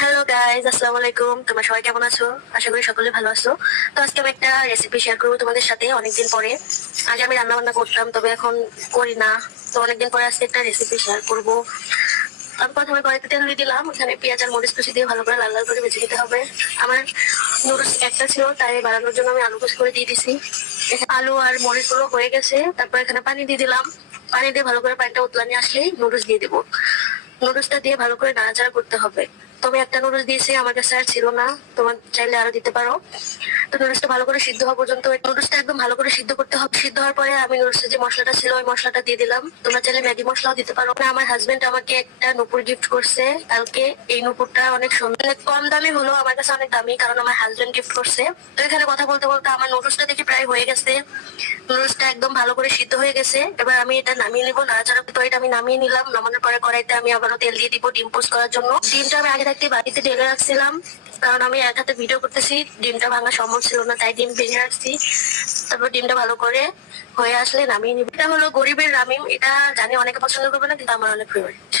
Hello guys, আসসালামু আলাইকুম। তোমরা সবাই কেমন আছো? আশা করি সকলে ভালো আছো। তো আজকে আমি একটা রেসিপি শেয়ার করবো তোমাদের সাথে অনেকদিন পরে। আগে আমি রান্না বান্না করতাম, তবে এখন করি না। তো অনেকদিন পরে আজকে একটা রেসিপি শেয়ার করবো। আমি প্রথমে কড়াইতে তেল দিয়ে দিলাম, এখানে পেঁয়াজ আর মরিচ কুচি দিয়ে ভালো করে লাল লাল করে ভেজে নিতে হবে। আমার নুডলস একটা ছিল, তাই বানানোর জন্য আমি আলু কুচি করে দিয়ে দিছি। আলু আর মরিচ গুলো হয়ে গেছে, তারপর এখানে পানি দিয়ে দিলাম। পানি দিয়ে ভালো করে পানিটা উতলানি আসলেই নুডলস দিয়ে দিবো। নুডলসটা দিয়ে ভালো করে নাড়াচাড়া করতে হবে। তবে একটা নুডলস দিয়েছি, আমার কাছে আর ছিল না, তোমার চাইলে আরো দিতে পারো। তো নুডলসটা ভালো করে সিদ্ধ হওয়া পর্যন্ত নুডলসটা একদম ভালো করে সিদ্ধ করতে হবে। সিদ্ধ হওয়ার পরে আমি নুডলসের যে মশলাটা ছিল ওই মশলাটা দিয়ে দিলাম। তোমরা চাইলে ম্যাগি মশলাও দিতে পারো। আমার হাজবেন্ড আমাকে একটা নুপুর গিফট করছে কালকে। এই নুপুরটা অনেক সুন্দর, অনেক কম দামি হলো, আমার কাছে অনেক দামি, কারণ আমার হাজবেন্ড গিফট করছে। তো এখানে কথা বলতে বলতে আমার নুডলসটা দেখি প্রায় হয়ে গেছে। নুডলসটা একদম ভালো করে সিদ্ধ হয়ে গেছে। এবার আমি এটা নামিয়ে নিবো নাড়াচাড়া। তো এটা আমি নামিয়ে নিলাম। নামানোর পরে কড়াইতে আমি আবারও তেল দিয়ে দিব ডিম পোস্ট করার জন্য। ডিমটা আমি আগে থাকতে বাটিতে ঢেলে রাখছিলাম, কারণ আমি এক হাতে ভিডিও করতেছি, ডিমটা ভাঙা সম্ভব ছিল না, তাই ডিম ভেঙে রাখছি। তারপর ডিমটা ভালো করে হয়ে আসলে নামিয়ে নিব। এটা হলো গরিবের রামিম। এটা জানি অনেকে পছন্দ করবে না, কিন্তু আমার অনেক ফেভারিট।